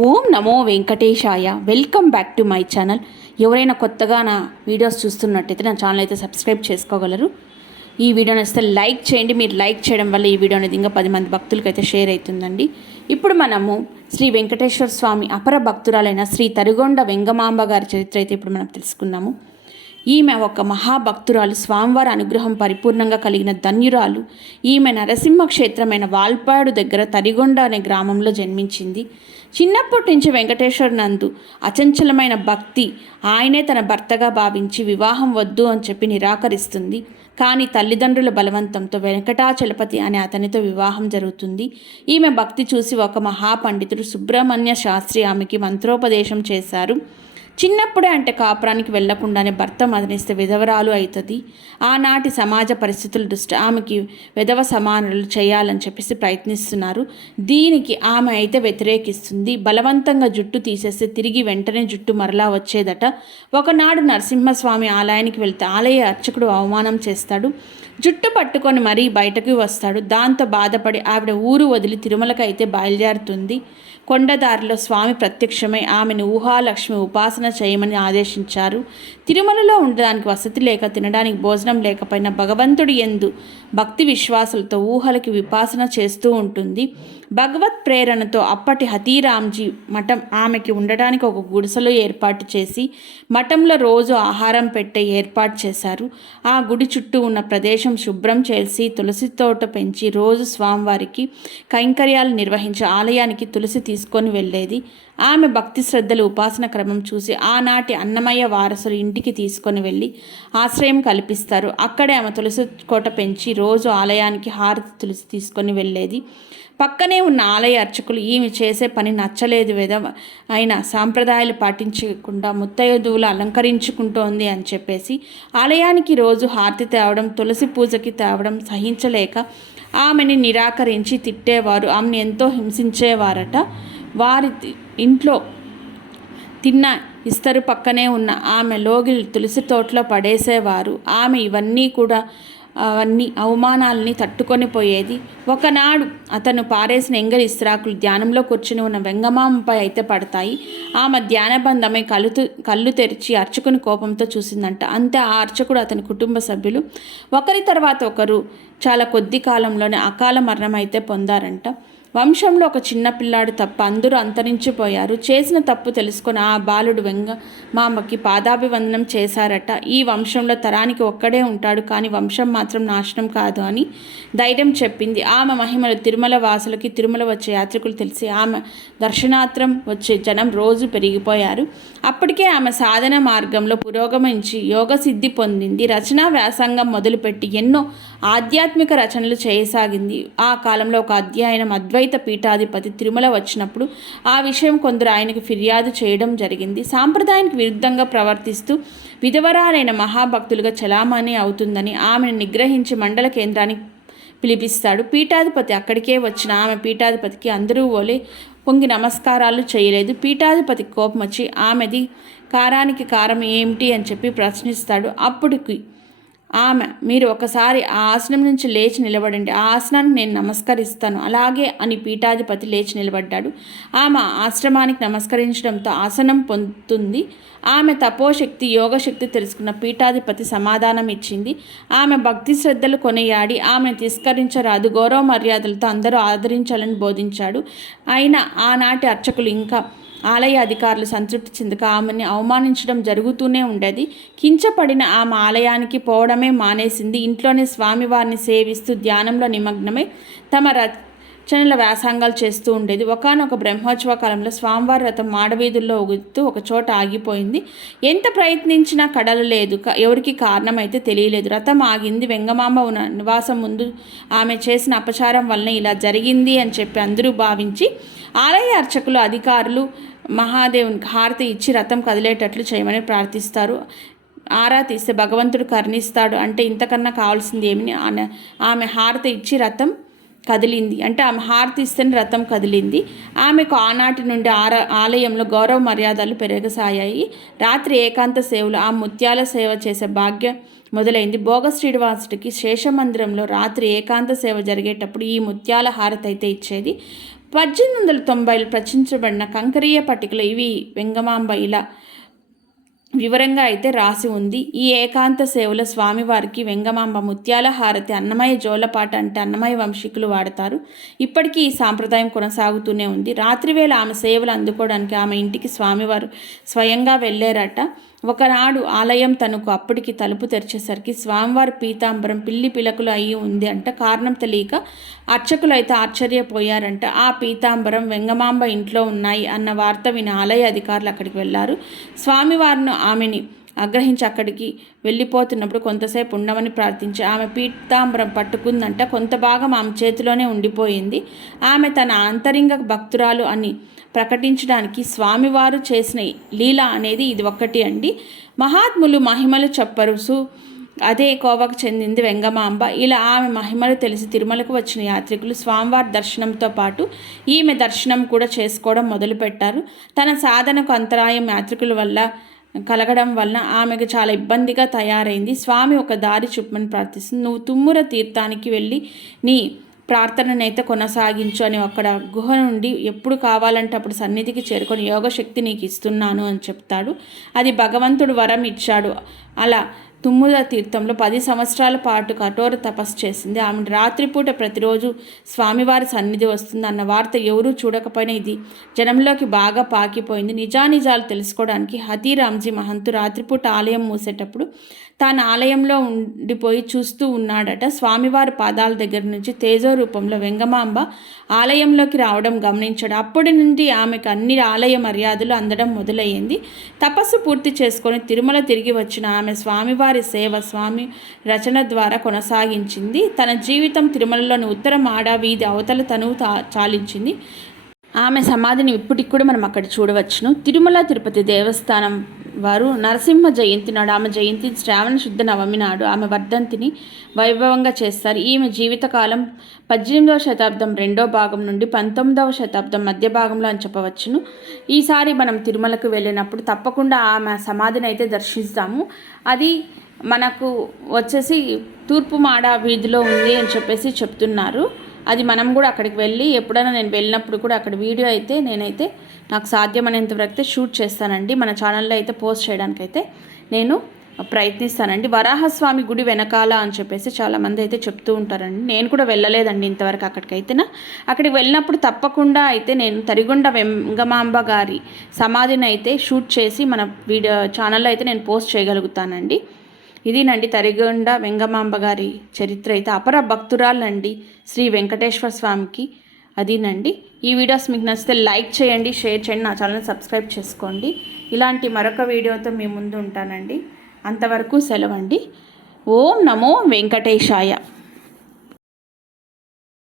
Om Namo Venkatesaya. Welcome back to my channel. ఎవరైనా కొత్తగా నా వీడియోస్ చూస్తున్నట్టయితే నా ఛానల్ అయితే సబ్స్క్రైబ్ చేసుకోగలరు. ఈ వీడియోని వస్తే లైక్ చేయండి. మీరు లైక్ చేయడం వల్ల ఈ వీడియో అనేది ఇంకా 10 మంది భక్తులకి అయితే షేర్ అవుతుందండి. ఇప్పుడు మనము శ్రీ వెంకటేశ్వర స్వామి అపర భక్తురాలైన శ్రీ తరిగొండ వెంగమాంబ గారి చరిత్ర అయితే ఇప్పుడు మనం తెలుసుకుందాము. ఈమె ఒక మహాభక్తురాలు, స్వామివారి అనుగ్రహం పరిపూర్ణంగా కలిగిన ధన్యురాలు. ఈమె నరసింహ క్షేత్రమైన వాల్పాడు దగ్గర తరిగొండ అనే గ్రామంలో జన్మించింది. చిన్నప్పటి నుంచి వెంకటేశ్వర నందు అచంచలమైన భక్తి. ఆయనే తన భర్తగా భావించి వివాహం వద్దు అని చెప్పి నిరాకరిస్తుంది. కానీ తల్లిదండ్రుల బలవంతంతో వెంకటాచలపతి అనే అతనితో వివాహం జరుగుతుంది. ఈమె భక్తి చూసి ఒక మహాపండితుడు సుబ్రహ్మణ్య శాస్త్రి ఆమెకి మంత్రోపదేశం చేశారు. చిన్నప్పుడే అంటే కాపురానికి వెళ్లకుండానే భర్త మరణిస్తే విధవరాలు అవుతుంది. ఆనాటి సమాజ పరిస్థితుల దృష్టి ఆమెకి విధవ సమానులు చేయాలని చెప్పేసి ప్రయత్నిస్తున్నారు. దీనికి ఆమె అయితే వ్యతిరేకిస్తుంది. బలవంతంగా జుట్టు తీసేస్తే తిరిగి వెంటనే జుట్టు మరలా వచ్చేదట. ఒకనాడు నరసింహస్వామి ఆలయానికి వెళ్తే ఆలయ అర్చకుడు అవమానం చేస్తాడు. జుట్టు పట్టుకొని మరీ బయటకు వస్తాడు. దాంతో బాధపడి ఆవిడ ఊరు వదిలి తిరుమలకి అయితే బయలుదేరుతుంది. కొండదారిలో స్వామి ప్రత్యక్షమై ఆమెను ఊహాలక్ష్మి ఉపాసన చేయమని ఆదేశించారు. తిరుమలలో ఉండడానికి వసతి లేక తినడానికి భోజనం లేకపోయినా భగవంతుడి యందు భక్తి విశ్వాసాలతో ఊహలకి విపాసన చేస్తూ ఉంటుంది. భగవత్ ప్రేరణతో అప్పటి హతీరాంజీ మఠం ఆమెకి ఉండడానికి ఒక గుడిసెలో ఏర్పాటు చేసి మఠంలో రోజు ఆహారం పెట్టే ఏర్పాటు చేశారు. ఆ గుడి చుట్టూ ఉన్న ప్రదేశం శుభ్రం చేసి తులసి తోట పెంచి రోజు స్వామివారికి కైంకర్యాలు నిర్వహించి ఆలయానికి తులసి తీసుకొని వెళ్ళేది. ఆమె భక్తి శ్రద్ధలు ఉపాసన క్రమం చూసి ఆనాటి అన్నమయ్య వారసులు ఇంటికి తీసుకొని వెళ్ళి ఆశ్రయం కల్పిస్తారు. అక్కడే ఆమె తులసి కోట పెంచి రోజు ఆలయానికి హారతి తులసి తీసుకొని వెళ్ళేది. పక్కనే ఉన్న ఆలయ అర్చకులు ఈమె చేసే పని నచ్చలేదు, అయినా సాంప్రదాయాలు పాటించకుండా ముత్తైదువులు అలంకరించుకుంటోంది అని చెప్పేసి ఆలయానికి రోజు హారతి తేవడం, తులసి పూజకి తేవడం సహించలేక ఆమెని నిరాకరించి తిట్టేవారు. ఆమెను ఎంతో హింసించేవారట. వారి ఇంట్లో తిన్న ఇస్తరు పక్కనే ఉన్న ఆమె లోగిలి తులసి తోటలో పడేసేవారు. ఆమె అవన్నీ అవమానాలని తట్టుకొని పోయేది. ఒకనాడు అతను పారేసిన ఎంగలి ఇస్త్రాకులు ధ్యానంలో కూర్చుని ఉన్న వెంగమాంబపై అయితే పడతాయి. ఆమె ధ్యానబంధమై కళ్ళు తెరిచి అర్చకుని కోపంతో చూసిందంట. అంతే ఆ అర్చకుడు అతని కుటుంబ సభ్యులు ఒకరి తర్వాత ఒకరు చాలా కొద్ది కాలంలోనే అకాల మరణం అయితే పొందారంట. వంశంలో ఒక చిన్న పిల్లాడు తప్ప అందరూ అంతరించిపోయారు. చేసిన తప్పు తెలుసుకొని ఆ బాలుడు వెంగమాంబకి పాదాభివందనం చేశారట. ఈ వంశంలో తరానికి ఒక్కడే ఉంటాడు, కానీ వంశం మాత్రం నాశనం కాదు అని ధైర్యం చెప్పింది. ఆమె మహిమలు తిరుమల వాసులకి, తిరుమల వచ్చే యాత్రికులు తెలిసి ఆమె దర్శనార్థం వచ్చే జనం రోజు పెరిగిపోయారు. అప్పటికే ఆమె సాధన మార్గంలో పురోగమించి యోగ సిద్ధి పొందింది. రచనా వ్యాసంగం మొదలుపెట్టి ఎన్నో ఆధ్యాత్మిక రచనలు చేయసాగింది. ఆ కాలంలో ఒక అధ్యయనం అద్వైత పీఠాధిపతి తిరుమల వచ్చినప్పుడు ఆ విషయం కొందరు ఆయనకు ఫిర్యాదు చేయడం జరిగింది. సాంప్రదాయానికి విరుద్ధంగా ప్రవర్తిస్తూ విధవరాలైన మహాభక్తులుగా చలామణి అవుతుందని ఆమెను నిగ్రహించి మండల కేంద్రానికి పిలిపిస్తాడు. పీఠాధిపతి అక్కడికే వచ్చిన ఆమె పీఠాధిపతికి అందరూ ఓలే పొంగి నమస్కారాలు చేయలేదు. పీఠాధిపతికి కోపం వచ్చి ఆమెది కారానికి కారం ఏమిటి అని చెప్పి ప్రశ్నిస్తాడు. అప్పటికి ఆమె, మీరు ఒకసారి ఆ ఆసనం నుంచి లేచి నిలబడండి, ఆ ఆసనానికి నేను నమస్కరిస్తాను. అలాగే అని పీఠాధిపతి లేచి నిలబడ్డాడు. ఆమె ఆశ్రమానికి నమస్కరించడంతో ఆసనం పొందుతుంది. ఆమె తపోశక్తి, యోగశక్తి తెలుసుకున్న పీఠాధిపతి సమాధానం ఇచ్చింది. ఆమె భక్తి శ్రద్ధలు కొనియాడి ఆమెను తిరస్కరించరాదు, గౌరవ మర్యాదలతో అందరూ ఆదరించాలని బోధించాడు. అయినా ఆనాటి అర్చకులు ఇంకా ఆలయ అధికారులు సంతృప్తి చెందక ఆమెని అవమానించడం జరుగుతూనే ఉండేది. కించపడిన ఆమె ఆలయానికి పోవడమే మానేసింది. ఇంట్లోనే స్వామివారిని సేవిస్తూ ధ్యానంలో నిమగ్నమై తమ రచనల వ్యాసంగాలు చేస్తూ ఉండేది. ఒకానొక బ్రహ్మోత్సవ కాలంలో స్వామివారి రథం మాడవీధుల్లో ఊగుతూ ఒక చోట ఆగిపోయింది. ఎంత ప్రయత్నించినా కదలలేదు. ఎవరికి కారణమైతే తెలియలేదు. రథం ఆగింది. వెంగమాంబ ఉన్న నివాసం ముందు ఆమె చేసిన అపచారం వలన ఇలా జరిగింది అని చెప్పి అందరూ భావించి ఆలయ అర్చకులు, అధికారులు మహాదేవునికి హారతి ఇచ్చి రథం కదిలేటట్లు చేయమని ప్రార్థిస్తారు. ఆరా తీస్తే భగవంతుడు కరుణిస్తాడు అంటే ఇంతకన్నా కావాల్సింది ఏమని ఆమె హారతి ఇచ్చి రథం కదిలింది. అంటే ఆమె హారతి ఇస్తేనే రథం కదిలింది. ఆమెకు ఆనాటి నుండి ఆలయంలో గౌరవ మర్యాదలు పెరగసాగాయి. రాత్రి ఏకాంత సేవలు, ఆ ముత్యాల సేవ చేసే భాగ్యం మొదలైంది. భోగ శ్రీనివాసుడికి శేషమందిరంలో రాత్రి ఏకాంత సేవ జరిగేటప్పుడు ఈ ముత్యాల హారతి అయితే ఇచ్చేది. 1890లో ప్రచురించబడిన కంకరీయ పట్టికలు ఇవి వెంగమాంబ ఇలా వివరంగా అయితే రాసి ఉంది. ఈ ఏకాంత సేవలో స్వామివారికి వెంగమాంబ ముత్యాల హారతి, అన్నమయ్య జోలపాట అంటే అన్నమయ్య వంశీకులు వాడతారు. ఇప్పటికీ ఈ సాంప్రదాయం కొనసాగుతూనే ఉంది. రాత్రివేళ ఆమె సేవలు అందుకోవడానికి ఆమె ఇంటికి స్వామివారు స్వయంగా వెళ్ళారట. ఒకనాడు ఆలయం తనకు అప్పటికి తలుపు తెరిచేసరికి స్వామివారి పీతాంబరం పిల్లి పిలకలు అయి ఉంది అంట. కారణం తెలియక అర్చకులు అయితే ఆశ్చర్యపోయారంట. ఆ పీతాంబరం వెంగమాంబ ఇంట్లో ఉన్నాయి అన్న వార్త విని ఆలయ అధికారులు అక్కడికి వెళ్ళారు. స్వామివారిని ఆమెని ఆగ్రహించి అక్కడికి వెళ్ళిపోతున్నప్పుడు కొంతసేపు ఉండమని ప్రార్థించి ఆమె పీతాంబరం పట్టుకుందంట. కొంత భాగం ఆమె చేతిలోనే ఉండిపోయింది. ఆమె తన ఆంతరింగ భక్తురాలు అని ప్రకటించడానికి స్వామివారు చేసిన లీల అనేది ఇది ఒక్కటి అండి. మహాత్ములు మహిమలు చెప్పరుసు అదే కోవకు చెందింది వెంగమాంబ. ఇలా ఆమె మహిమలు తెలిసి తిరుమలకు వచ్చిన యాత్రికులు స్వామివారి దర్శనంతో పాటు ఈమె దర్శనం కూడా చేసుకోవడం మొదలుపెట్టారు. తన సాధనకు అంతరాయం యాత్రికుల వల్ల కలగడం వలన ఆమెకు చాలా ఇబ్బందిగా తయారైంది. స్వామి ఒక దారి చూపమని ప్రార్థిస్తుంది. నువ్వు తుమ్ముర తీర్థానికి వెళ్ళి నీ ప్రార్థననైతే కొనసాగించు అని అక్కడ గుహ నుండి ఎప్పుడు కావాలంటే అప్పుడు సన్నిధికి చేరుకొని యోగశక్తి నీకు ఇస్తున్నాను అని చెప్తాడు. అది భగవంతుడు వరం ఇచ్చాడు. అలా తుమ్ముద తీర్థంలో 10 సంవత్సరాల పాటు కఠోర తపస్సు చేసింది. ఆమె రాత్రిపూట ప్రతిరోజు స్వామివారి సన్నిధి వస్తుంది అన్న వార్త ఎవరూ చూడకపోయినా ఇది జనంలోకి బాగా పాకిపోయింది. నిజానిజాలు తెలుసుకోవడానికి హతీరామ్జీ మహంతు రాత్రిపూట ఆలయం మూసేటప్పుడు తాను ఆలయంలో ఉండిపోయి చూస్తూ ఉన్నాడట. స్వామివారి పాదాల దగ్గర నుంచి తేజో రూపంలో వెంగమాంబ ఆలయంలోకి రావడం గమనించాడు. అప్పటి నుండి ఆమెకు అన్ని ఆలయ మర్యాదలు అందడం మొదలయ్యింది. తపస్సు పూర్తి చేసుకొని తిరుమల తిరిగి వచ్చిన ఆమె స్వామివారి సేవ స్వామి రచన ద్వారా కొనసాగించింది. తన జీవితం తిరుమలలోని ఉత్తర మాడ వీధి అవతల తనువు చాలించింది. ఆమె సమాధిని ఇప్పటికి కూడా మనం అక్కడ చూడవచ్చును. తిరుమల తిరుపతి దేవస్థానం వారు నరసింహ జయంతి నాడు, ఆమె జయంతి శ్రావణ శుద్ధ నవమి నాడు ఆమె వర్ధంతిని వైభవంగా చేస్తారు. ఈమె జీవితకాలం 18వ శతాబ్దం రెండో భాగం నుండి 19వ శతాబ్దం మధ్య భాగంలో అని చెప్పవచ్చును. ఈసారి మనం తిరుమలకు వెళ్ళినప్పుడు తప్పకుండా ఆమె సమాధిని అయితే దర్శిస్తాము. అది మనకు వచ్చేసి తూర్పు మాడ వీధిలో ఉంది అని చెప్పేసి చెప్తున్నారు. అది మనం కూడా అక్కడికి వెళ్ళి ఎప్పుడైనా నేను వెళ్ళినప్పుడు కూడా అక్కడ వీడియో అయితే నేనైతే నాకు సాధ్యమైనంత వరకు అయితే షూట్ చేస్తానండి. మన ఛానల్లో అయితే పోస్ట్ చేయడానికైతే నేను ప్రయత్నిస్తానండి. వరాహస్వామి గుడి వెనకాల అని చెప్పేసి చాలామంది అయితే చెప్తూ ఉంటారండి. నేను కూడా వెళ్ళలేదండి ఇంతవరకు అక్కడికైతేనా. అక్కడికి వెళ్ళినప్పుడు తప్పకుండా అయితే నేను తరిగొండ వెంగమాంబ గారి సమాధిని అయితే షూట్ చేసి మన వీడియో ఛానల్లో అయితే నేను పోస్ట్ చేయగలుగుతానండి. ఇదినండి తరిగొండ వెంగమాంబ గారి చరిత్ర అయితే. అపర భక్తురాలండి శ్రీ వెంకటేశ్వర స్వామికి. అదినండి. ఈ వీడియోస్ మీకు నచ్చితే లైక్ చేయండి, షేర్ చేయండి, నా ఛానల్ సబ్స్క్రైబ్ చేసుకోండి. ఇలాంటి మరొక వీడియోతో మీ ముందు ఉంటానండి. అంతవరకు సెలవండి. ఓం నమో వెంకటేశాయ.